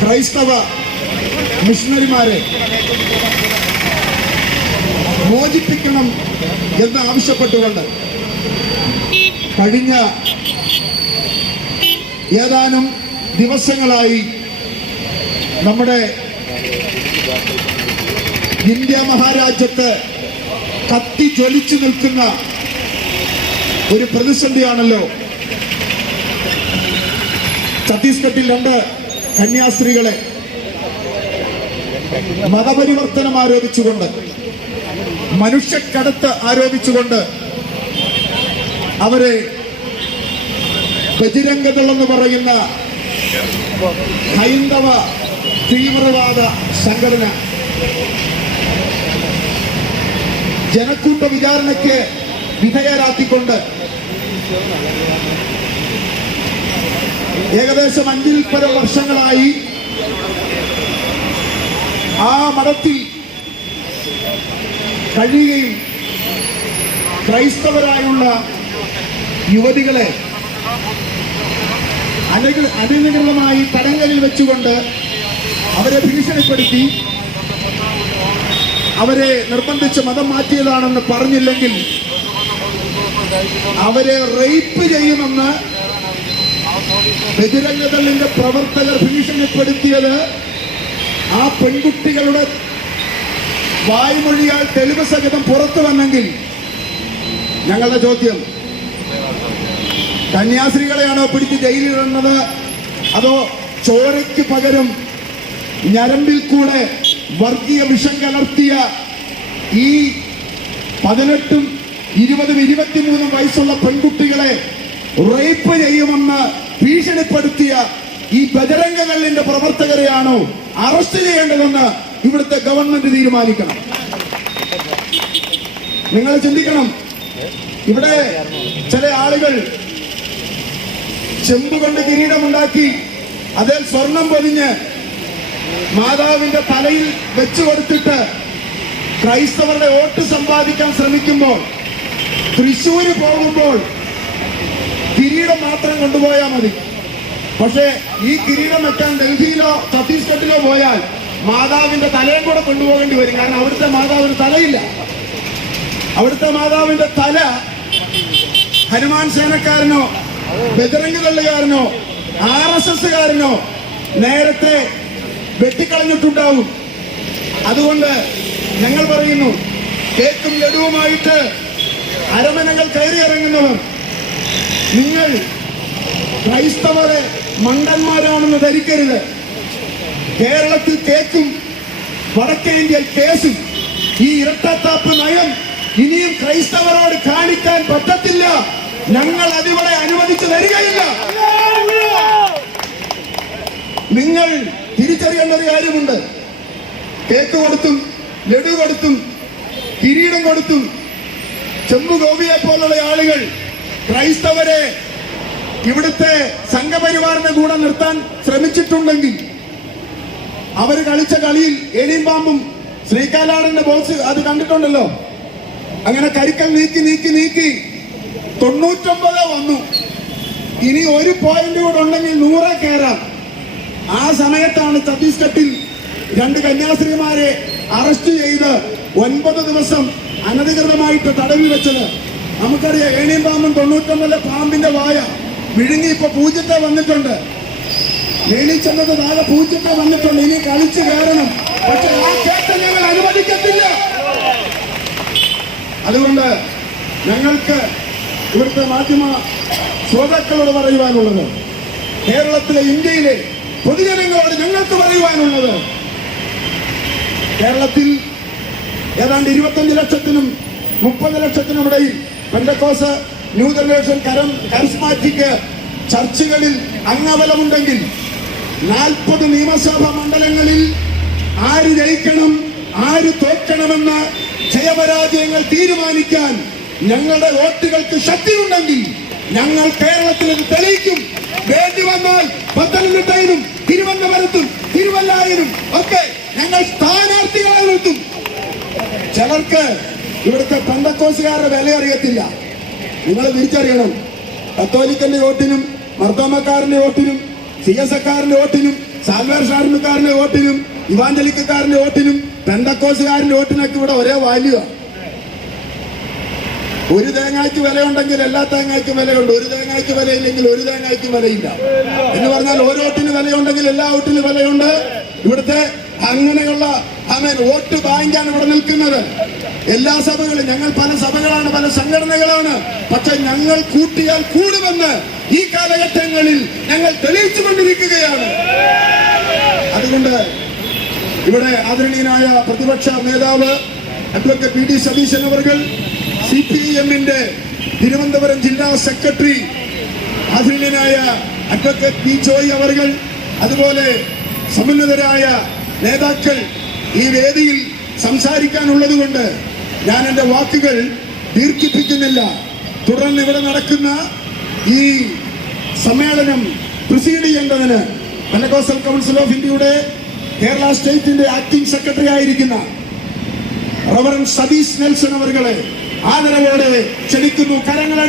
ക്രൈസ്തവ മിഷണറിമാരെ മോചിപ്പിക്കണം എന്ന് ആവശ്യപ്പെട്ടുകൊണ്ട് കഴിഞ്ഞ ഏതാനും ദിവസങ്ങളായി നമ്മുടെ ഇന്ത്യ മഹാരാജ്യത്ത് കത്തി ജ്വലിച്ചു നിൽക്കുന്ന ഒരു പ്രതിസന്ധിയാണല്ലോ. ഛത്തീസ്ഗഡിൽ രണ്ട് കന്യാസ്ത്രീകളെ മതപരിവർത്തനം ആരോപിച്ചുകൊണ്ട് മനുഷ്യക്കടത്ത് ആരോപിച്ചുകൊണ്ട് അവരെ ബജിരംഗതളെന്ന് പറയുന്ന ഹൈന്ദവ തീവ്രവാദ സംഘടന ജനക്കൂട്ട വിചാരണയ്ക്ക് വിധേയരാക്കിക്കൊണ്ട് ഏകദേശം അഞ്ചിൽ പല വർഷങ്ങളായി ആ മഠത്തിൽ കഴിയുകയും ക്രൈസ്തവരായുള്ള യുവതികളെ അനക അനുകൃതമായി തടങ്കലിൽ വെച്ചുകൊണ്ട് അവരെ ഭീഷണിപ്പെടുത്തി. അവരെ നിർബന്ധിച്ച് മതം മാറ്റിയതാണെന്ന് പറഞ്ഞില്ലെങ്കിൽ അവരെ റേപ്പ് ചെയ്യുമെന്ന് ബജരംഗദളിന്റെ പ്രവർത്തകർ ഭീഷണിപ്പെടുത്തിയത് ആ പെൺകുട്ടികളുടെ വായ്മൊഴിയാൽ തെളിവ് സഹിതം പുറത്തു വന്നെങ്കിൽ ഞങ്ങളുടെ ചോദ്യം കന്യാസ്ത്രീകളെയാണോ പിടിച്ച് ജയിലിലിടുന്നത്? അതോ ചോരയ്ക്ക് പകരം ഞരമ്പിൽ കൂടെ വർഗീയ വിഷം കലർത്തിയ ഈ പതിനെട്ടും ഇരുപതും ഇരുപത്തിമൂന്നും വയസ്സുള്ള പെൺകുട്ടികളെ റേപ്പ് ചെയ്യുമെന്ന് ഭീഷണിപ്പെടുത്തിയ ഈ ബജരംഗങ്ങളിന്റെ പ്രവർത്തകരെയാണോ അറസ്റ്റ് ചെയ്യേണ്ടതെന്ന് ഇവിടുത്തെ ഗവൺമെന്റ് തീരുമാനിക്കണം. നിങ്ങൾ ചിന്തിക്കണം. ഇവിടെ ചില ആളുകൾ ചെമ്പുകൊണ്ട് കിരീടമുണ്ടാക്കി അതിൽ സ്വർണം പൊതിഞ്ഞ് മാതാവിന്റെ തലയിൽ വെച്ചു കൊടുത്തിട്ട് ക്രൈസ്തവരുടെ വോട്ട് സമ്പാദിക്കാൻ ശ്രമിക്കുമ്പോൾ തൃശ്ശൂര് പോകുമ്പോൾ കിരീടം മാത്രം കൊണ്ടുപോയാൽ മതി. പക്ഷേ ഈ കിരീടം വെക്കാൻ ഡൽഹിയിലോ ഛത്തീസ്ഗഡിലോ പോയാൽ മാതാവിന്റെ തലയും കൂടെ കൊണ്ടുപോകേണ്ടി വരും. കാരണം അവിടുത്തെ മാതാവിന് തലയില്ല. അവിടുത്തെ മാതാവിന്റെ തല ഹനുമാൻ സേനക്കാരനോ ബജറംഗ് തള്ളുകാരനോ ആർ എസ് എസ്സുകാരനോ നേരത്തെ വെട്ടിക്കളഞ്ഞിട്ടുണ്ടാവും. അതുകൊണ്ട് ഞങ്ങൾ പറയുന്നു കേക്കും ലഡുവുമായിട്ട് അരമനകൾ കയറി ഇറങ്ങുന്നവർ നിങ്ങൾ ക്രൈസ്തവരെ മണ്ടന്മാരാണെന്ന് ധരിക്കരുത്. കേരളത്തിൽ കേക്കും വടക്കേ ഇന്ത്യയിൽ കേസും. ഈ ഇരട്ടത്താപ്പ് നയം ഇനിയും ക്രൈസ്തവരോട് കാണിക്കാൻ പറ്റത്തില്ല. ഞങ്ങൾ അതിവിടെ അനുവദിച്ചു തരികയില്ല നിങ്ങൾ തിരിച്ചറിയേണ്ട ഒരു കാര്യമുണ്ട്. കേക്ക് കൊടുത്തും ലഡു കൊടുത്തും കിരീടം കൊടുത്തും ചെമ്പു ഗോപിയെ പോലുള്ള ആളുകൾ ക്രൈസ്തവരെ ഇവിടുത്തെ സംഘപരിവാറിന്റെ കൂടെ നിർത്താൻ ശ്രമിച്ചിട്ടുണ്ടെങ്കിൽ അവർ കളിച്ച കളിയിൽ എലിയും പാമ്പും ശ്രീകാലാടന്റെ ബോസ് അത് കണ്ടിട്ടുണ്ടല്ലോ. അങ്ങനെ കരിക്കൽ നീക്കി നീക്കി നീക്കി തൊണ്ണൂറ്റൊമ്പത് വന്നു. ഇനി ഒരു പോയിന്റ് കൂടെ ഉണ്ടെങ്കിൽ നൂറെ കയറാം ആ സമയത്താണ് ഛത്തീസ്ഗഡിൽ രണ്ട് കന്യാസ്ത്രീമാരെ അറസ്റ്റ് ചെയ്ത് ഒൻപത് ദിവസം അനധികൃതമായിട്ട് തടവിൽ വെച്ചത്. നമുക്കറിയാം ഏണിയും പാമ്പും തൊണ്ണൂറ്റൊമ്പതിലെ പാമ്പിന്റെ വായ. വിഴുങ്ങി ഇപ്പൊ പൂജ്യത്തെ വന്നിട്ടുണ്ട്. ഏണി ചെന്നത് നാളെ പൂജ്യത്തെ വന്നിട്ടുണ്ട്. ഇനി കളിച്ചു കയറണം. പക്ഷെ ആ കേട്ടം ഞങ്ങൾ അനുവദിക്കത്തില്ല. അതുകൊണ്ട് ഞങ്ങൾക്ക് ഇവിടുത്തെ മാധ്യമ ശ്രോതാക്കളോട് പറയുവാനുള്ളത് കേരളത്തിലെ ഇന്ത്യയിലെ പൊതുജനങ്ങളോട് ഞങ്ങൾക്ക് പറയുവാനുള്ളത് കേരളത്തിൽ ഏതാണ്ട് ഇരുപത്തഞ്ച് ലക്ഷത്തിനും മുപ്പത് ലക്ഷത്തിനും ഇടയിൽ പെന്തക്കോസ് ന്യൂ ജനറേഷൻ കരം കരിസ്മാറ്റിക് ചർച്ചുകളിൽ അംഗബലമുണ്ടെങ്കിൽ നാൽപ്പത് നിയമസഭാ മണ്ഡലങ്ങളിൽ ആര് ജയിക്കണം ആര് തോക്കണമെന്ന് ജയപരാജയങ്ങൾ തീരുമാനിക്കാൻ ഞങ്ങളുടെ വോട്ടുകൾക്ക് ശക്തിയുണ്ടെങ്കിൽ ഞങ്ങൾ കേരളത്തിൽ തെളിയിക്കും. വേണ്ടി വന്നാൽ പത്തനംതിട്ടയിലും തിരുവനന്തപുരത്തും തിരുവല്ലായിലും ഒക്കെ ഞങ്ങൾ സ്ഥാനാർത്ഥികളെ നിർത്തും ചിലർക്ക് ഇവിടുത്തെ പെന്തക്കോസുകാരുടെ വില അറിയത്തില്ല. നിങ്ങൾ തിരിച്ചറിയണം. കത്തോലിക്കന്റെ വോട്ടിനും മർദ്ദോമക്കാരന്റെ വോട്ടിനും സി എസ് എക്കാരന്റെ വോട്ടിനും സാൽവേർഷാർമിക്കാരന്റെ വോട്ടിനും ഇവാഞ്ചലിക്കാരന്റെ വോട്ടിനും പെന്തക്കോസുകാരന്റെ വോട്ടിനൊക്കെ ഇവിടെ ഒരേ വാല്യൂ ഒരു തേങ്ങയ്ക്ക് വിലയുണ്ടെങ്കിൽ എല്ലാ തേങ്ങയ്ക്കും വിലയുണ്ട്. ഒരു തേങ്ങയ്ക്ക് വിലയില്ലെങ്കിൽ ഒരു തേങ്ങയ്ക്കും വിലയില്ല. എന്ന് പറഞ്ഞാൽ ഓരോ വോട്ടിന് വിലയുണ്ടെങ്കിൽ എല്ലാ വോട്ടിനും വിലയുണ്ട്. ഇവിടുത്തെ അങ്ങനെയുള്ള അമേൻ വോട്ട് ബാങ്കാണ് ഇവിടെ നിൽക്കുന്നത്. എല്ലാ സഭകളും ഞങ്ങൾ പല സഭകളാണ് പല സംഘടനകളാണ്. പക്ഷെ ഞങ്ങൾ കൂട്ടിയാൽ കൂടുമെന്ന് ഈ കാലഘട്ടങ്ങളിൽ ഞങ്ങൾ തെളിയിച്ചു കൊണ്ടിരിക്കുകയാണ് അതുകൊണ്ട് ഇവിടെ ആദരണീയനായ പ്രതിപക്ഷ നേതാവ് അഡ്വക്കേറ്റ് പി ഡി സതീശൻ അവർകൾ സി പി എമ്മിന്റെ തിരുവനന്തപുരം ജില്ലാ സെക്രട്ടറി ആദരണീയനായ അഡ്വക്കേറ്റ് പി ജോയ് അവർ അതുപോലെ സമന്വിതരായ നേതാക്കൾ ഈ വേദിയിൽ സംസാരിക്കാനുള്ളത് കൊണ്ട് ഞാൻ എന്റെ വാക്കുകൾ ദീർഘിപ്പിക്കുന്നില്ല. തുടർന്ന് ഇവിടെ നടക്കുന്ന ഈ സമ്മേളനം പ്രിസീഡ് ചെയ്യേണ്ടതിന് പെനകോസ്റ്റൽ കൗൺസിൽ ഓഫ് ഇന്ത്യയുടെ കേരള സ്റ്റേറ്റിന്റെ ആക്ടിംഗ് സെക്രട്ടറി ആയിരിക്കുന്ന റവറൻ സതീഷ് നെൽസൺ അവർകളെ ആദരവോടെ ക്ഷണിക്കുന്നു. കരങ്ങളടി